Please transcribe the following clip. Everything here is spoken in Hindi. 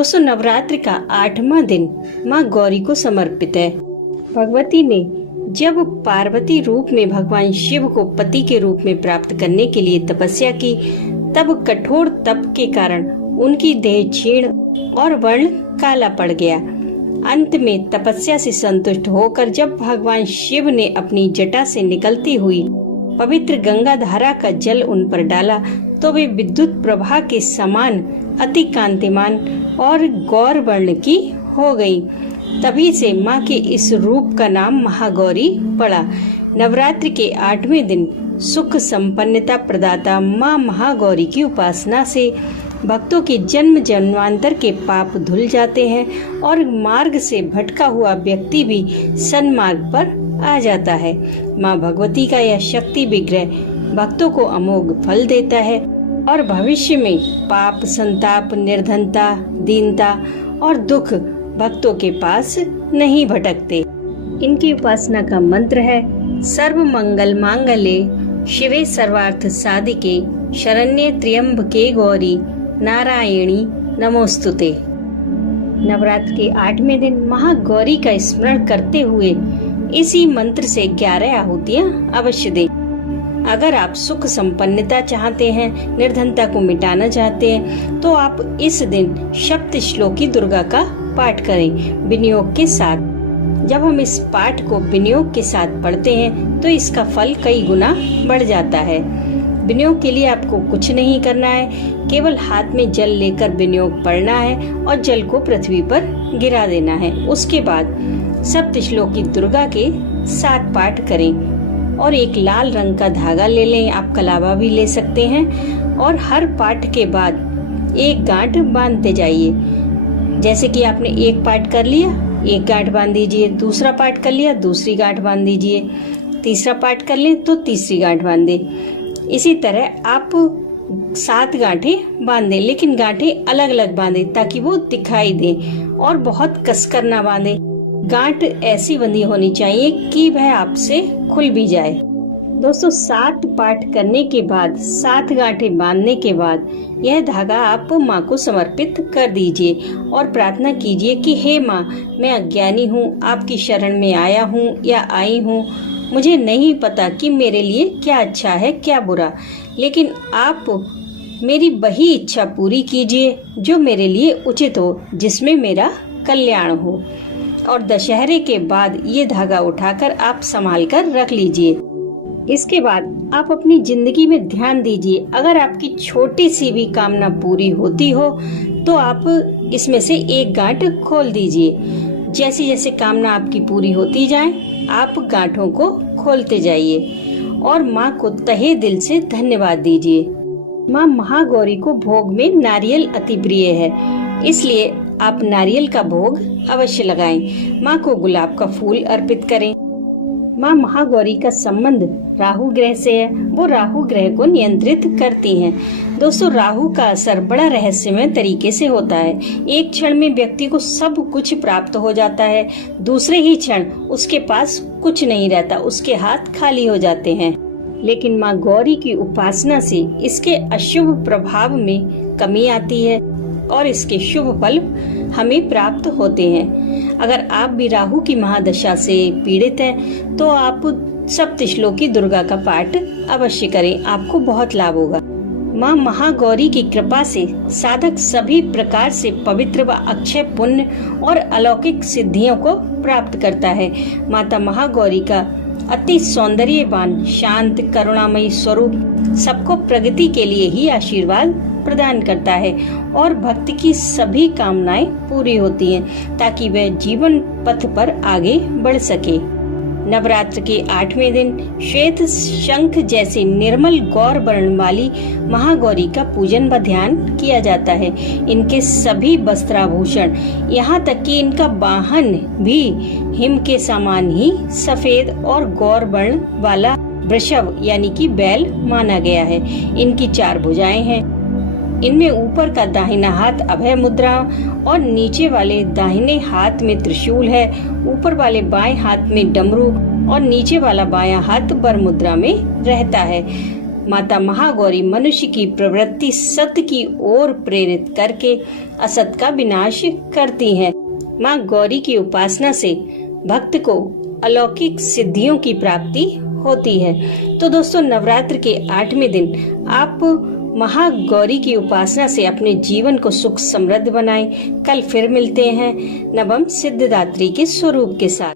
दोस्तों, नवरात्र का 8वां दिन माँ गौरी को समर्पित है। भगवती ने जब पार्वती रूप में भगवान शिव को पति के रूप में प्राप्त करने के लिए तपस्या की, तब कठोर तप के कारण उनकी देह क्षीण और वर्ण काला पड़ गया। अंत में तपस्या से संतुष्ट होकर जब भगवान शिव ने अपनी जटा से निकलती हुई पवित्र गंगा धारा का जल उन पर डाला, तो वे विद्युत प्रभा के समान अति कांतिमान और गौर वर्ण की हो गई। तभी से माँ के इस रूप का नाम महागौरी पड़ा। नवरात्र के 8वें दिन सुख संपन्नता प्रदाता माँ महागौरी की उपासना से भक्तों के जन्म जन्मांतर के पाप धुल जाते हैं और मार्ग से भटका हुआ व्यक्ति भी सन्मार्ग पर आ जाता है। माँ भगवती का यह शक्ति विग्रह भक्तों को अमोघ फल देता है और भविष्य में पाप, संताप, निर्धनता, दीनता और दुख भक्तों के पास नहीं भटकते। इनकी उपासना का मंत्र है सर्व मंगल मांगल्ये शिवे सर्वार्थ साधिके शरण्ये त्र्यंबके गौरी नारायणी नमोस्तुते। नवरात्र के 8वें दिन महागौरी का स्मरण करते हुए इसी मंत्र से 11 आहुतियां अवश्य दें। अगर आप सुख संपन्नता चाहते हैं, निर्धनता को मिटाना चाहते हैं, तो आप इस दिन सप्त श्लोकी दुर्गा का पाठ करें विनियोग के साथ। जब हम इस पाठ को विनियोग के साथ पढ़ते हैं तो इसका फल कई गुना बढ़ जाता है। विनियोग के लिए आपको कुछ नहीं करना है, केवल हाथ में जल लेकर विनियोग पढ़ना है और जल को पृथ्वी पर गिरा देना है। उसके बाद सप्त श्लोकी दुर्गा के 7 पाठ करें और एक लाल रंग का धागा ले लें, आप कलावा भी ले सकते हैं, और हर पाठ के बाद एक गांठ बांधते जाइए। जैसे कि आपने एक पाठ कर लिया, एक गांठ बांध दीजिए, दूसरा पाठ कर लिया, दूसरी गांठ बांध दीजिए, तीसरा पाठ कर लें तो तीसरी गांठ बांध दें। इसी तरह आप 7 गांठें बांधें, लेकिन गांठें अलग अलग बांधें ताकि वो दिखाई दे और बहुत कसकर ना बांधें। गांठ ऐसी बंधी होनी चाहिए कि वह आपसे खुल भी जाए। दोस्तों, 7 पाठ करने के बाद, 7 गांठें बांधने के बाद यह धागा आप माँ को समर्पित कर दीजिए और प्रार्थना कीजिए कि हे माँ, मैं अज्ञानी हूँ, आपकी शरण में आया हूँ या आई हूँ। मुझे नहीं पता कि मेरे लिए क्या अच्छा है क्या बुरा, लेकिन आप मेरी वही इच्छा पूरी कीजिए जो मेरे लिए उचित हो, जिसमें मेरा कल्याण हो। और दशहरे के बाद ये धागा उठाकर आप संभाल कर रख लीजिए। इसके बाद आप अपनी जिंदगी में ध्यान दीजिए। अगर आपकी छोटी सी भी कामना पूरी होती हो तो आप इसमें से एक गांठ खोल दीजिए। जैसी जैसे कामना आपकी पूरी होती जाए, आप गांठों को खोलते जाइए और माँ को तहे दिल से धन्यवाद दीजिए। माँ महागौरी को भोग में नारियल अति प्रिय है, इसलिए आप नारियल का भोग अवश्य लगाएं। माँ को गुलाब का फूल अर्पित करें। माँ महागौरी का संबंध राहु ग्रह से है, वो राहु ग्रह को नियंत्रित करती हैं। दोस्तों, राहु का असर बड़ा रहस्यमय तरीके से होता है। एक क्षण में व्यक्ति को सब कुछ प्राप्त हो जाता है, दूसरे ही क्षण उसके पास कुछ नहीं रहता, उसके हाथ खाली हो जाते हैं। लेकिन माँ गौरी की उपासना से इसके अशुभ प्रभाव में कमी आती है और इसके शुभ फल हमें प्राप्त होते हैं। अगर आप भी राहु की महादशा से पीड़ित हैं तो आप सप्त श्लोकी दुर्गा का पाठ अवश्य करें, आपको बहुत लाभ होगा। माँ महागौरी की कृपा से साधक सभी प्रकार से पवित्र व अक्षय पुण्य और अलौकिक सिद्धियों को प्राप्त करता है। माता महागौरी का अति सौंदर्यवान, शांत, करुणामयी स्वरूप सबको प्रगति के लिए ही आशीर्वाद प्रदान करता है और भक्त की सभी कामनाएं पूरी होती हैं ताकि वह जीवन पथ पर आगे बढ़ सके। नवरात्र के 8वें दिन श्वेत शंख जैसे निर्मल गौर वर्ण वाली महागौरी का पूजन व ध्यान किया जाता है। इनके सभी वस्त्राभूषण, यहाँ तक कि इनका वाहन भी हिम के समान ही सफेद और गौर वर्ण वाला वृषभ यानी कि बैल माना गया है। इनकी 4 भुजाएं हैं। इनमें ऊपर का दाहिना हाथ अभय मुद्रा और नीचे वाले दाहिने हाथ में त्रिशूल है। ऊपर वाले बाएं हाथ में डमरू और नीचे वाला बायां हाथ वर मुद्रा में रहता है। माता महागौरी मनुष्य की प्रवृत्ति सत्य की ओर प्रेरित करके असत का विनाश करती है। माँ गौरी की उपासना से भक्त को अलौकिक सिद्धियों की प्राप्ति होती है। तो दोस्तों, नवरात्र के 8वें दिन आप महागौरी की उपासना से अपने जीवन को सुख समृद्ध बनाएं। कल फिर मिलते हैं नवम सिद्धिदात्री के स्वरूप के साथ।